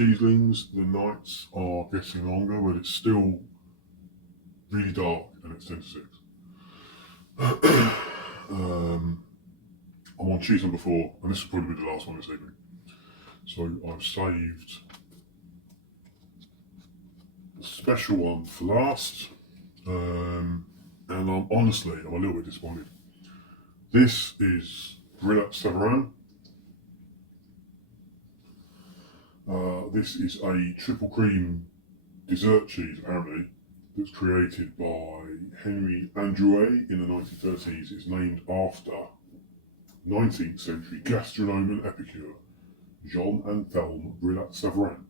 cheeselings, the nights are getting longer, but it's still really dark and it's 10 to 6. I'm on cheese number 4, and this will probably be the last one this evening. So I've saved the special one for last, and I'm a little bit disappointed. This is Brillat Savarin. This is a triple cream dessert cheese, apparently, that's created by Henry Androuet in the 1930s. It's named after 19th century gastronome and epicure Jean Anthelme Brillat Savarin.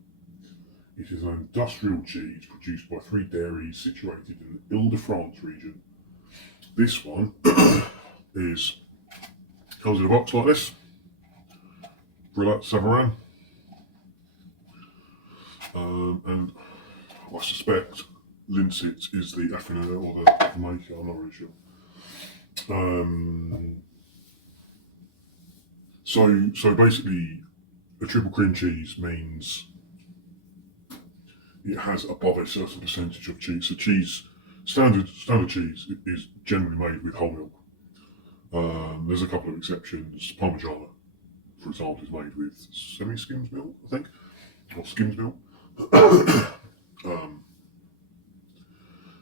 It is an industrial cheese produced by 3 dairies situated in the Ile-de-France region. This one comes in a box like this, Brillat Savarin, and I suspect Linsett is the affineur or the maker, I'm not really sure. So basically, a triple cream cheese means it has above a certain percentage of cheese. So standard cheese is generally made with whole milk. There's a couple of exceptions. Parmigiana, for example, is made with semi-skimmed milk, I think, or skimmed milk.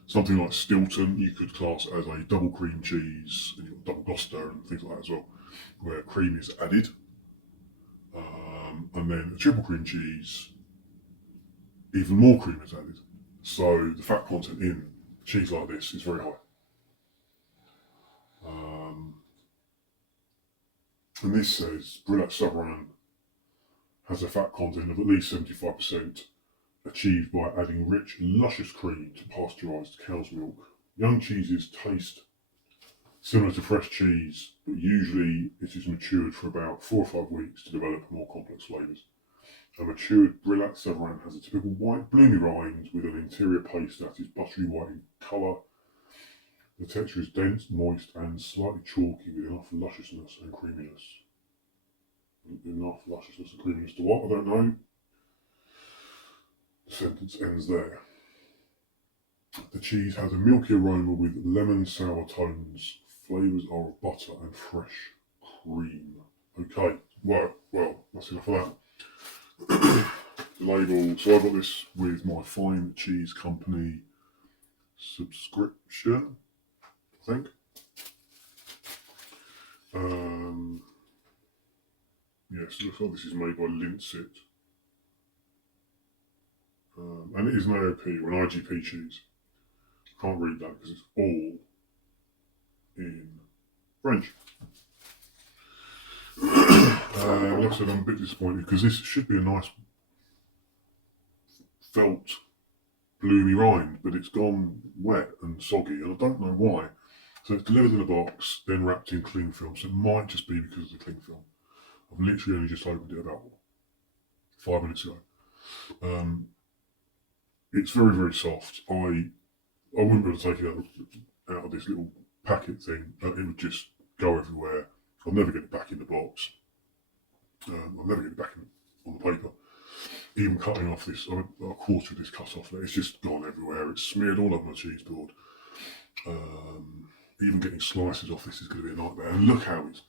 Something like Stilton you could class as a double cream cheese, and you've got double Gloucester and things like that as well, where cream is added. And then a triple cream cheese, even more cream is added. So the fat content in cheese like this is very high. And this says Brillat Savarin has a fat content of at least 75%, achieved by adding rich, luscious cream to pasteurised cow's milk. Young cheeses taste similar to fresh cheese, but usually it is matured for about 4 or 5 weeks to develop more complex flavours. A matured Brillat Savarin has a typical white, bloomy rind with an interior paste that is buttery white in colour. The texture is dense, moist, and slightly chalky with enough lusciousness and creaminess. Enough lusciousness and creaminess to what? I don't know. The sentence ends there. The cheese has a milky aroma with lemon sour tones. Flavours are of butter and fresh cream. Okay, well, that's enough of that. The label, so I got this with my Fine Cheese Company subscription, I think. Yes, it looks like this is made by Linsett. And it is an AOP or an IGP cheese. I can't read that because it's all in French. Like I said, I'm a bit disappointed because this should be a nice felt bloomy rind, but it's gone wet and soggy, and I don't know why. So it's delivered in a box, then wrapped in cling film, so it might just be because of the cling film. I've literally only just opened it about 5 minutes ago. It's very, very soft. I wouldn't be able to take it out of this little packet thing. It would just go everywhere. I'll never get it back in the box. I'll never get it back on the paper. Even cutting off this, a quarter of this cut off, it's just gone everywhere. It's smeared all over my cheese board. Even getting slices off this is going to be a nightmare. And look how it's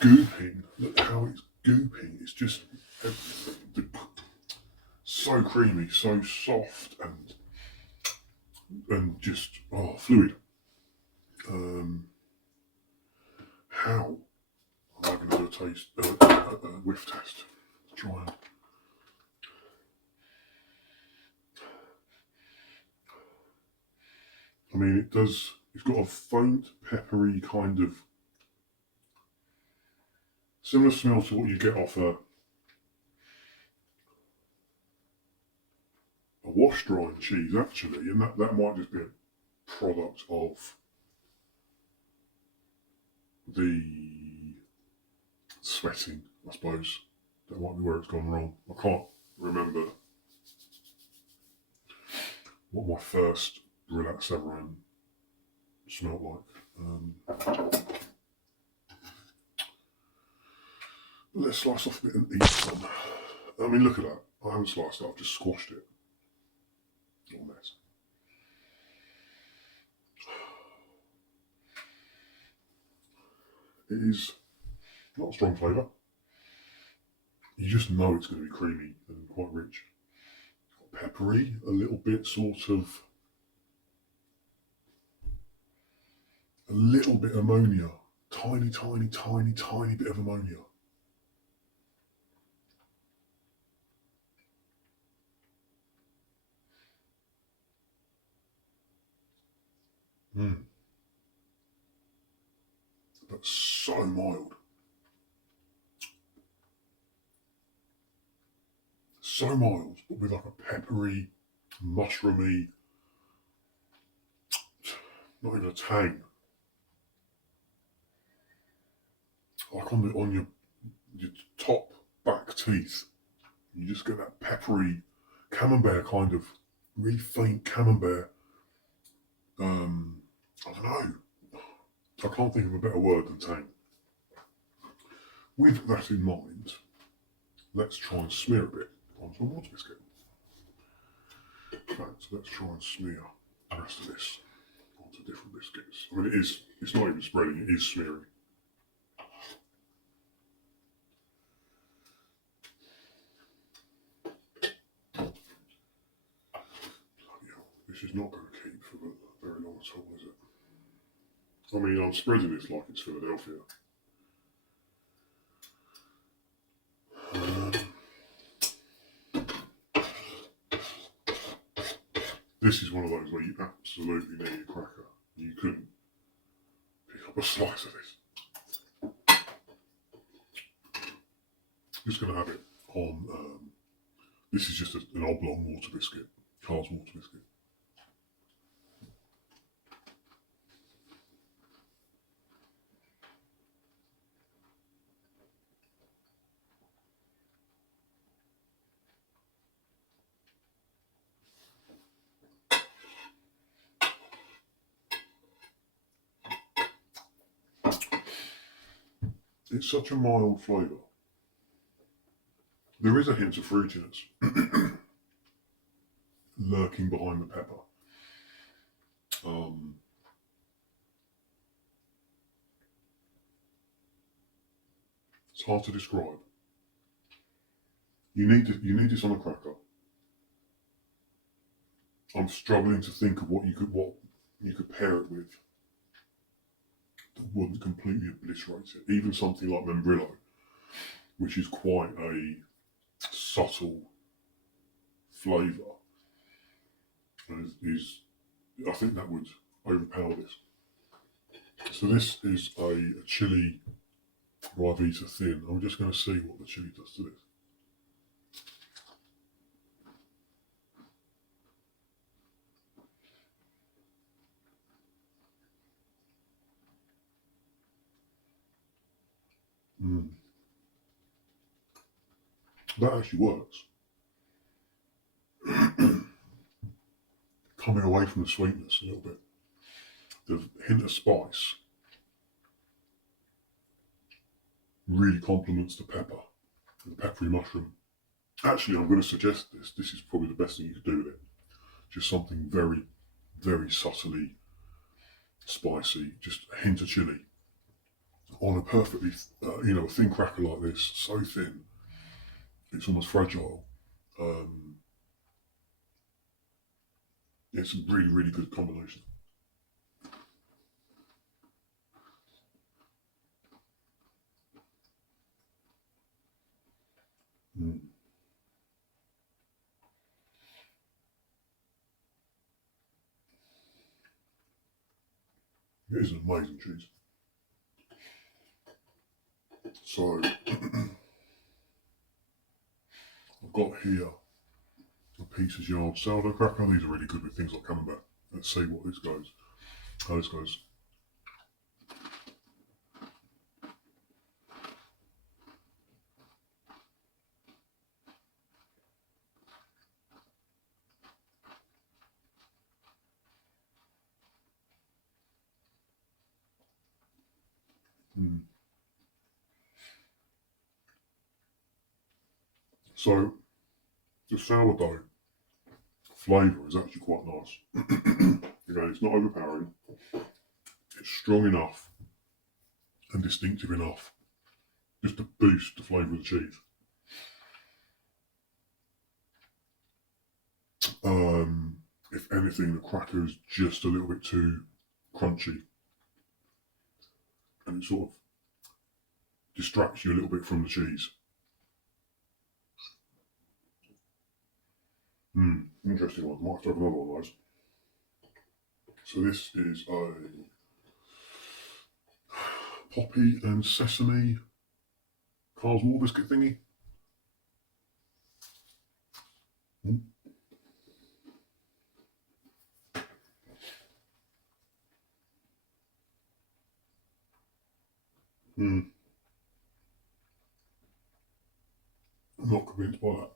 gooping. Look how it's gooping. It's just so creamy, so soft, and just fluid. How am I going to do a taste, a whiff test? Let's try it. I mean, it's got a faint, peppery kind of similar smell to what you get off a wash-drying cheese, actually, and that might just be a product of the sweating, I suppose. That might be where it's gone wrong. I can't remember what my first Brillat Savarin smelled like. Let's slice off a bit and eat some. I mean, look at that. I haven't sliced it, I've just squashed it. Little mess. It is not a strong flavour. You just know it's going to be creamy and quite rich. Peppery, a little bit sort of, a little bit ammonia. Tiny, tiny, tiny, tiny bit of ammonia. But so mild. So mild, but with like a peppery, mushroomy, not even a tang. Like on your top back teeth, you just get that peppery camembert kind of really faint camembert. I don't know. I can't think of a better word than tang. With that in mind, let's try and smear a bit onto a water biscuit. In fact, let's try and smear the rest of this onto different biscuits. I mean, it's not even spreading, it is smearing. This is not going to keep for very long at all, is it? I mean, I'm spreading this like it's Philadelphia. This is one of those where you absolutely need a cracker. You couldn't pick up a slice of this. Just going to have it on, this is just an oblong water biscuit, Carl's water biscuit. It's such a mild flavour. There is a hint of fruitiness lurking behind the pepper. It's hard to describe. You need this on a cracker. I'm struggling to think of what you could pair it with that wouldn't completely obliterate it. Even something like Brillat, which is quite a subtle flavour, I think that would overpower this. So this is a chili Rivita thin. I'm just going to see what the chili does to this. That actually works. Coming away from the sweetness a little bit. The hint of spice really complements the pepper, the peppery mushroom. Actually, I'm going to suggest this. This is probably the best thing you could do with it. Just something very, very subtly spicy, just a hint of chili on a perfectly, a thin cracker like this, so thin, it's almost fragile. It's a really, really good combination. It is an amazing cheese. So, I've got here a Peter's Yard sourdough cracker. These are really good with things like camembert. Let's see what this goes. How this goes. So, The sourdough flavour is actually quite nice. Again, it's not overpowering. It's strong enough and distinctive enough just to boost the flavour of the cheese. If anything, the cracker is just a little bit too crunchy, and it sort of distracts you a little bit from the cheese. Interesting one. Might have to have another one of those. So this is a poppy and sesame Carl's Wall biscuit thingy. I'm not convinced by that.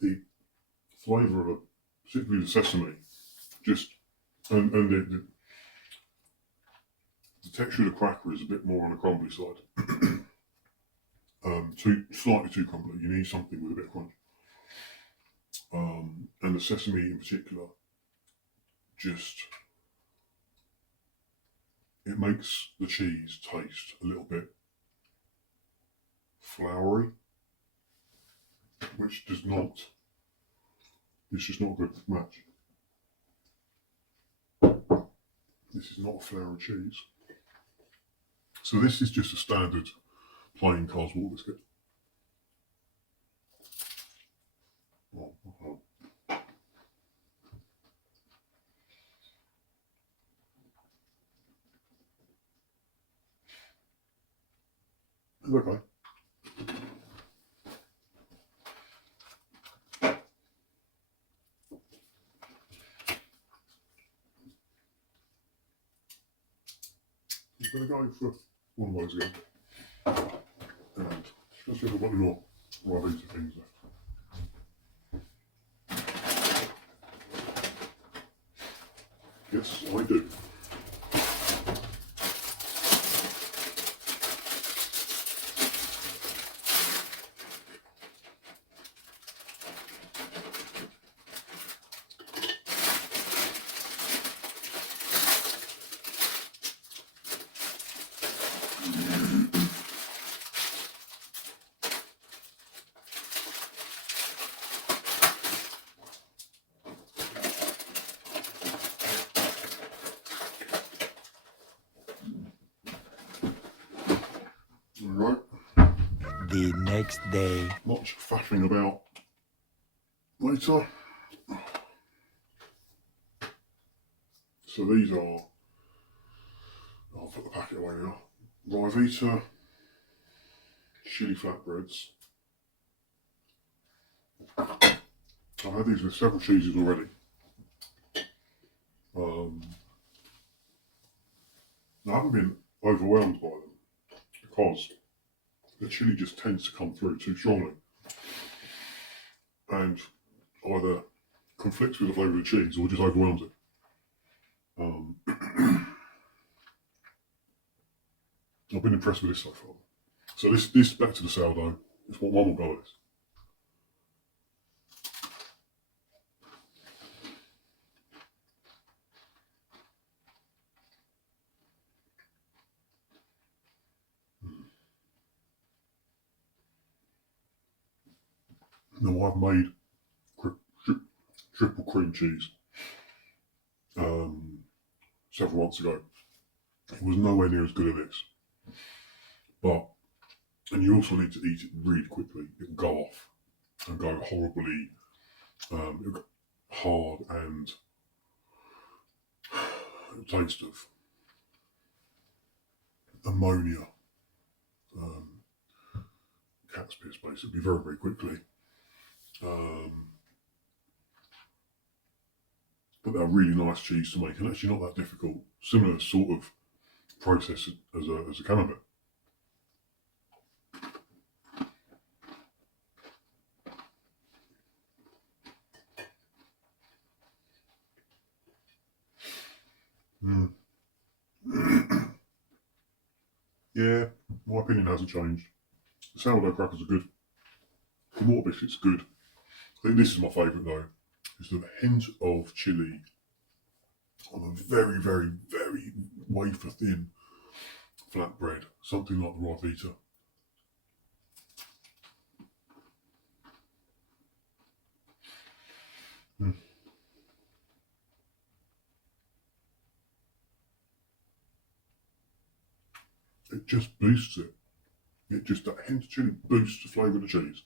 The flavour of it, particularly the sesame, just and the texture of the cracker is a bit more on the crumbly side. Slightly too crumbly. You need something with a bit of crunch. And the sesame in particular, just it makes the cheese taste a little bit floury, which does not. It's just not a good match. This is not a flour cheese. So this is just a standard plain Carl's Wall biscuit. It's okay. I'm going to go for one of those again. And just see if I've got any more Ravita things left. Yes, I do. Right. The next day. Much faffing about later. So these are, I'll put the packet away now, Ravita chili flatbreads. I've had these with several cheeses already. I haven't been overwhelmed by them because the chili just tends to come through too strongly and either conflicts with the flavour of the cheese or just overwhelms it. I've been impressed with this so far. So this back to the sourdough. It's what one will go with. Now I've made triple cream cheese several months ago. It was nowhere near as good as this. And you also need to eat it really quickly. It will go off and go horribly hard and taste of ammonia, cat's piss basically, very, very quickly. But they're really nice cheese to make and actually not that difficult. Similar sort of process as a camembert. Yeah, my opinion hasn't changed. The sourdough crackers are good. The mortar biscuits are good. I think this is my favourite though. It's the hint of chilli on a very, very, very wafer thin flatbread, something like the Rivita. Mm. It just boosts it. It just, that hint of chilli boosts the flavour of the cheese,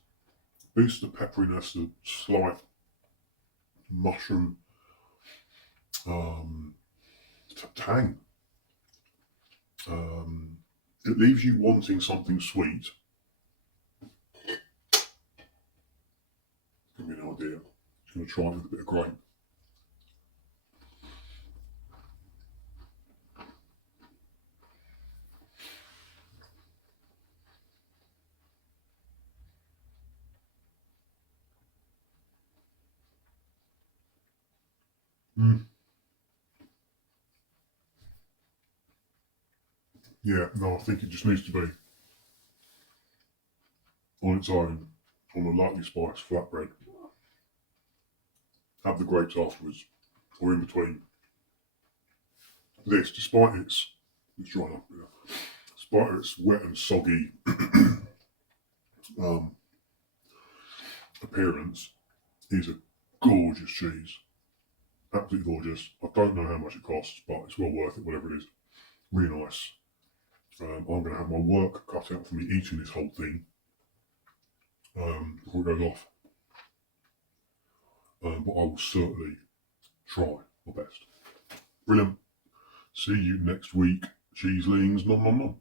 boosts the pepperiness, the slight mushroom tang. It leaves you wanting something sweet. Give me an idea. Just going to try it with a bit of grape. Mm. Yeah, no, I think it just needs to be on its own, on a lightly spiced flatbread. Have the grapes afterwards, or in between. This, despite its, it's dry enough, yeah. Despite its wet and soggy appearance, is a gorgeous cheese. Absolutely gorgeous. I don't know how much it costs, but it's well worth it, whatever it is. Really nice. I'm going to have my work cut out for me eating this whole thing before it goes off. But I will certainly try my best. Brilliant. See you next week, cheeselings. Nom nom nom.